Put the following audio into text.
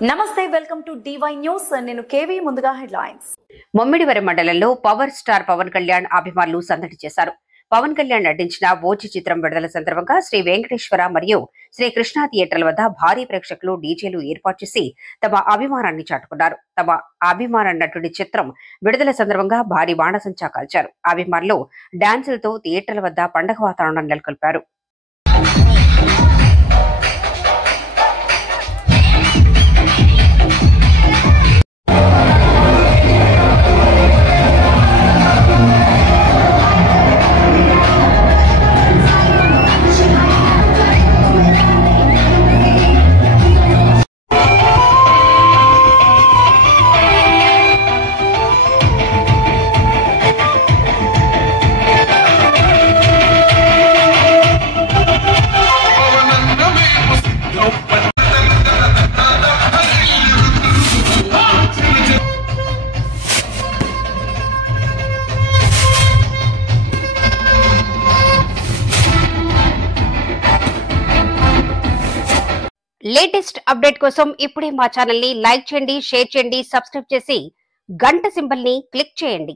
నమస్తే welcome to DY news నేను KV ముందుగా హెడ్లైన్స్ మొమ్మిడివరం మండలంలో పవర్ స్టార్ పవన్ కళ్యాణ్ అభిమానులు సందడి చేశారు. పవన్ కళ్యాణ్ నటించిన ఓజీ చిత్రం విడుదల సందర్భంగా శ్రీ వెంకటేశ్వర మరియు శ్రీ కృష్ణా థియేటర్ల వద్ద భారీ ప్రేక్షకులు డీజేలు ఏర్పాటు చేసి తమ అభిమానాన్ని చాటుకున్నారు. తమ అభిమాన నటుడి చిత్రం విడుదల సందర్భంగా భారీ బాణసంచా కాల్చారు. అభిమానులు డాన్సులతో థియేటర్ల వద్ద పండగ వాతావరణం నెలకొల్పారు. లేటెస్ట్ అప్డేట్ కోసం ఇప్పుడే మా ఛానల్ ని లైక్ చేయండి, షేర్ చేయండి, సబ్స్క్రైబ్ చేసి గంట సింబల్ ని క్లిక్ చేయండి.